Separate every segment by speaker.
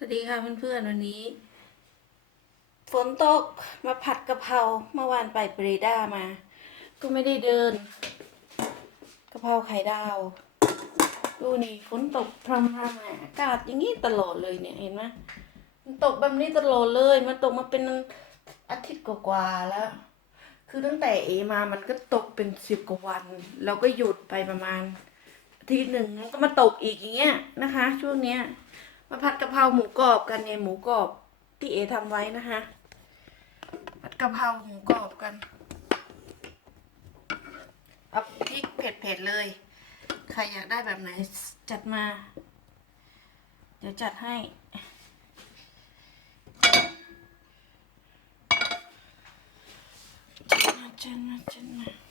Speaker 1: สวัสดีค่ะเพื่อนๆวันนี้ ฝนตกมาผัดกะเพราเมื่อวานไปปรีด้ามา ก็ไม่ได้เดินกะเพราไข่ดาว ดูนี่ฝนตกพรำพรำอากาศอย่างนี้ตลอดเลยเนี่ยเห็นไหมมันตกแบบนี้ตลอดเลย มันตกมาเป็นอาทิตย์กว่าๆแล้ว คือตั้งแต่เอมามันก็ตกเป็นสิบกว่าวันแล้วก็หยุดไปประมาณอาทิตย์หนึ่งมันก็มาตกอีกอย่างเงี้ยนะคะ ช่วงเนี้ย มาผัดกะเพราหมูกรอบกันเนี่ยหมูกรอบที่เอทำไว้นะคะผัดกะเพราหมูกรอบกันเอาพริกเผ็ดๆเลย ใครอยากได้แบบไหนจัดมา เดี๋ยวจัดให้จัดมาจัดมาจัดมา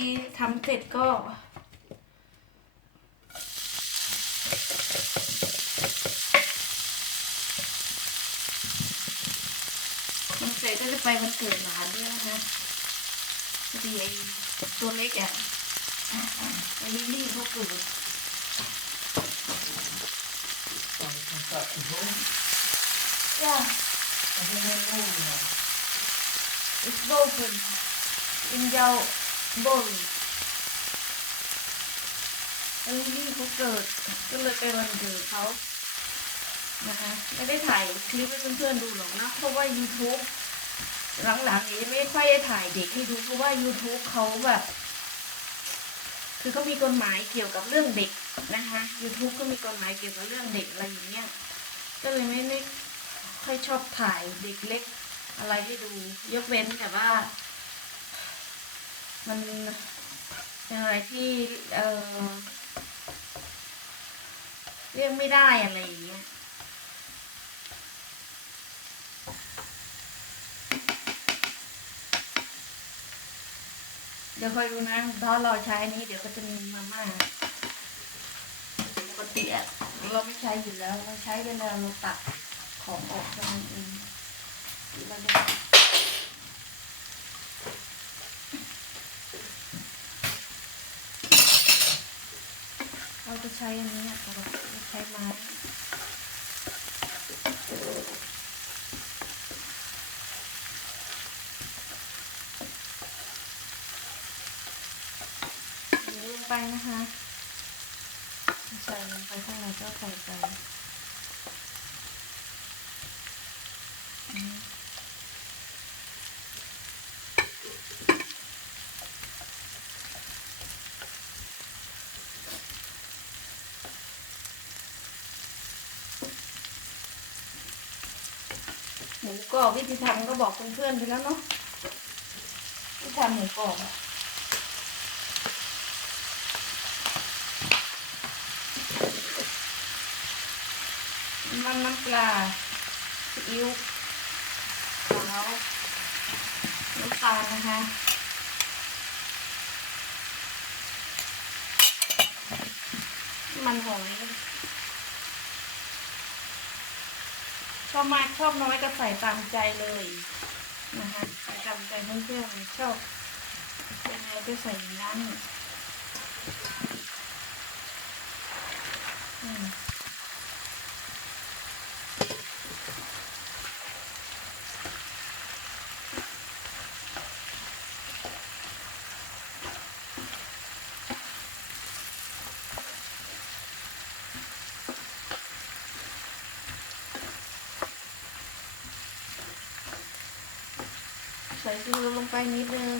Speaker 1: ดีทำเสร็จก็ มันเสร็จก็จะไปวันเกิดหลานด้วยนะคะพอดีไอ้ตัวเล็กอะไอ้ลิลลี่เขาเกิด Yeah, it's broken in your bone ไอ้ลิลลี่เขาเกิด ก็เลยไปวันเกิดเขานะคะไม่ได้ถ่ายคลิปให้เพื่อนๆดูหรอกนะ เพราะว่า YouTube หลังๆนี้ไม่ค่อยได้ถ่ายเด็กให้ดูเพราะว่า YouTube เขาแบบ คือเขามีกฎหมายเกี่ยวกับเรื่องเด็กนะคะ YouTube ก็มีกฎหมายเกี่ยวกับเรื่องเด็กอะไรอย่างเงี้ย ก็เลยไม่ไม่ค่อยชอบถ่ายเด็กเล็กอะไรให้ดู ยกเว้นแต่ว่า มันเป็นอะไรที่เออเรียกไม่ได้อะไรอย่างเงี้ยเดี๋ยวคอยดูนะถ้าเราใช้นี้ เดี๋ยวก็จะมีมาม่าปกติเราไม่ใช้อยู่แล้ว เราใช้เวลาเราตักของออกเท่านั้นเองที่เราได้ เราจะใช้อันนี้ปกติใช้ไม้ลงไปนะคะ ใส่ลงไปข้างในก็ใส่ไป กรอบวิธีทำก็บอกเพื่อนๆไปแล้วเนาะวิธีทำหมูกรอบมันน้ำปลาซีอิ๊วขาวน้ำตาลนะคะมันหอย ชอบมากชอบน้อยก็ใส่ตามใจเลยนะคะใส่ตามใจเพื่อนๆชอบยังไงก็ใส่อย่างนั้นอืม ส่ซีอิ๊วลงไปนิดนึง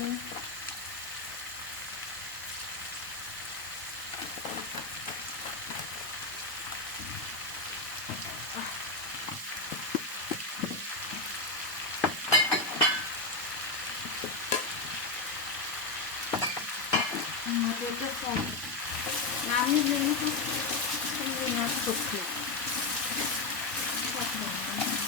Speaker 1: น้ำนิดนึงนะคะให้น้ำสุกอยู่ชอบหอม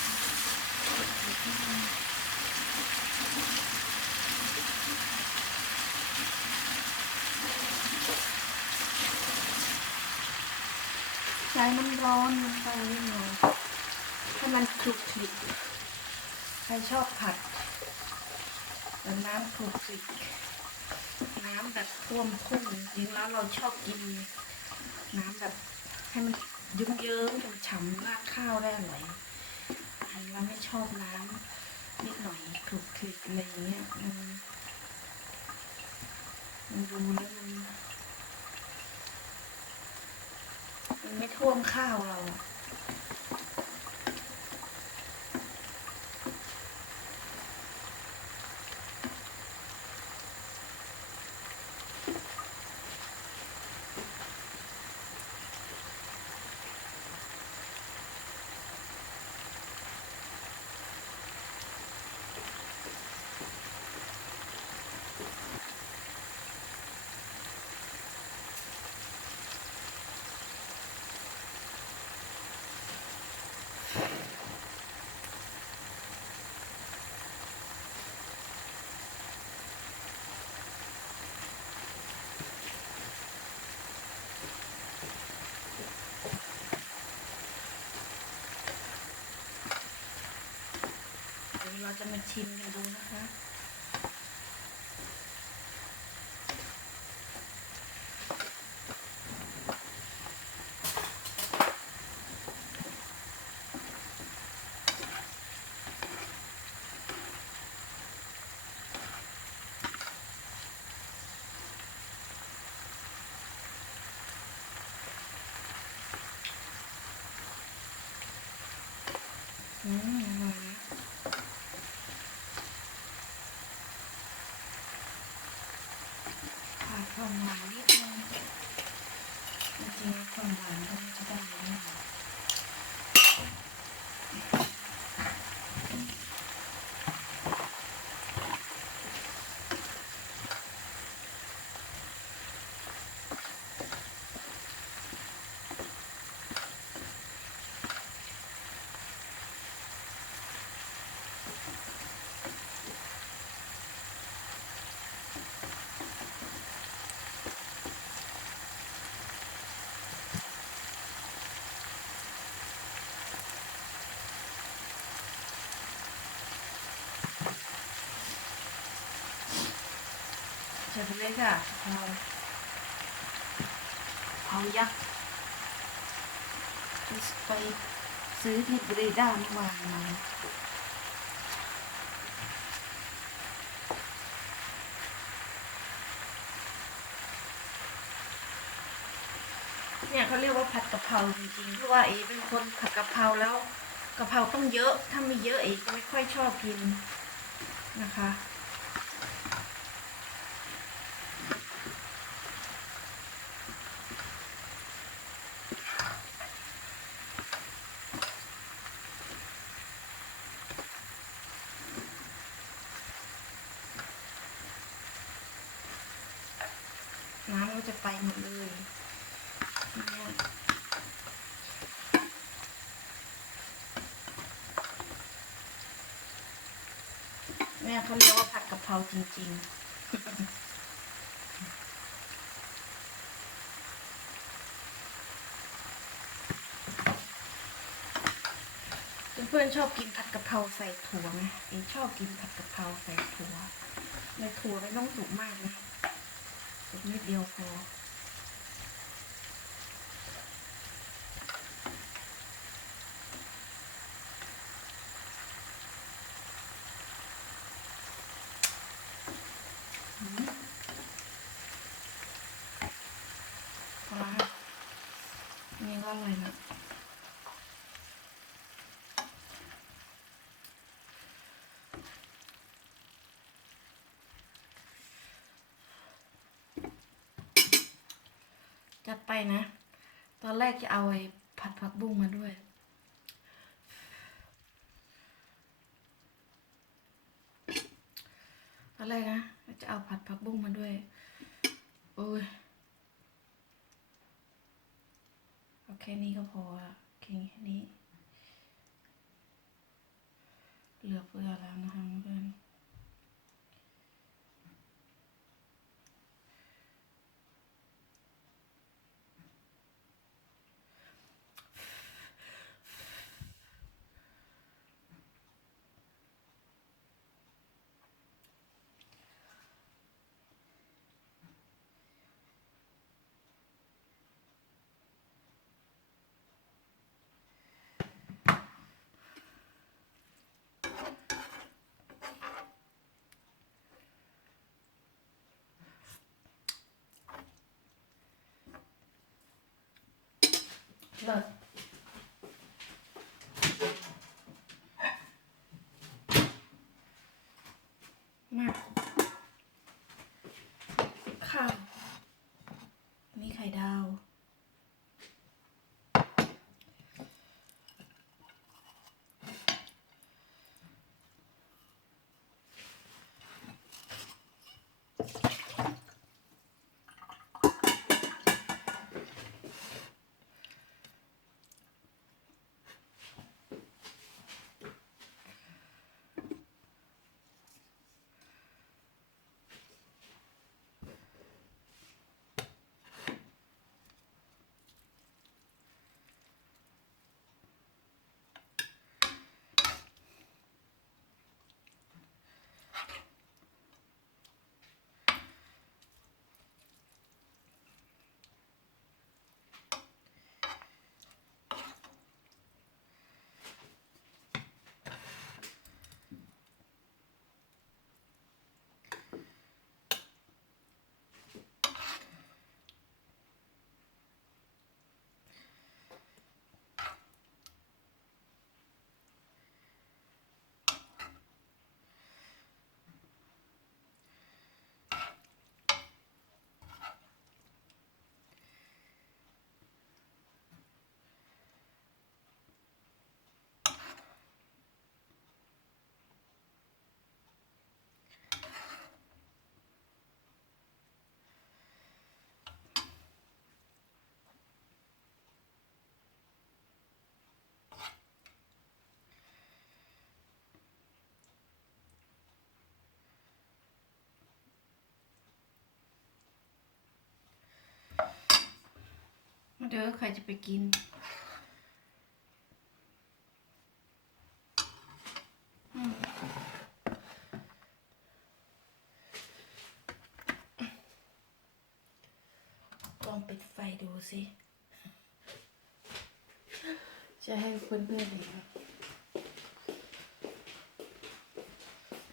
Speaker 1: ใช้น้ำร้อนลงไปนิดหน่อยให้มันคลุกคลิกใครชอบผัดแล้วน้ำคลุกคลิกน้ำแบบท่วมพุ่งจริงแล้วเราชอบกิน น้ำแบบให้มันยุ่งเยิ้มๆฉ่ำๆราดข้าวได้อร่อยเราไม่ชอบน้ำนิดหน่อยคลุกคลิกอะไรอย่างเงี้ยมันมันดูแล้วมัน มันไม่ท่วมข้าวเราอะ จะมาชิมกันดูนะคะอืมอร่อยนะขาดความหวานนิดนึงจริงๆความหวานก็ไม่จะได้เยอะหน่อย เสร็จเลค่ะเราเอายักษ์ไปซื้อที่บริด้าเมื่อวานมาเนี่ยเขาเรียกว่าผัดกะเพราจริงๆ เพราะว่าเอเป็นคนผัดกะเพราแล้วกะเพราต้องเยอะ ถ้าไม่เยอะเอก็ไม่ค่อยชอบกินนะคะ น้ำก็จะไปหมดเลยเนี่ยแม่เขาเรียกว่าผัดกะเพราจริงๆเพื่อนชอบกินผัดกะเพราใส่ถั่วไหมเอชอบกินผัดกะเพราใส่ถั่วในถั่วไม่ต้องสุกมากนะ สุกนิดเดียวพอนี่ก็อร่อยนะจัดไปนะ ตอน แรกจะเอาไอ้ผัดผักบุ้งมาด้วย ตอนแรกนะจะเอาผัดผักบุ้งมาด้วยโอ้ยเอาแค่นี้ก็พออะแค่นี้ เหลือเฟือแล้วนะคะเพื่อน เลิศมาข้าวอันนี่ไข่ดาว มา เด้อใครจะไปกิน ลองปิดไฟดูสิ จะให้เพื่อนๆเ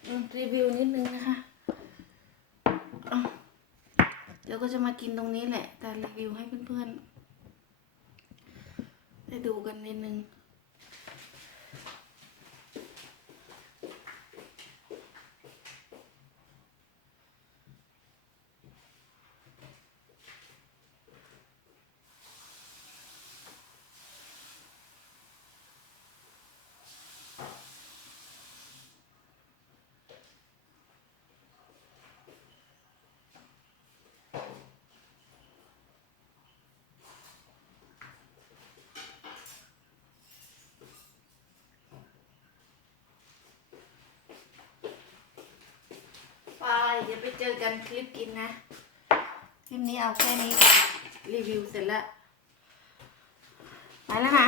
Speaker 1: ห็นรีวิวนิดนึงนะคะเดี๋ยวก็จะมากินตรงนี้แหละ แต่รีวิวให้เพื่อนๆ ด้ดูกันนิดนึง ไปเดี๋ยวไปเจอกันคลิปกินนะ คลิปนี้เอาแค่นี้ก่อนรีวิวเสร็จแล้ว ไปแล้วนะ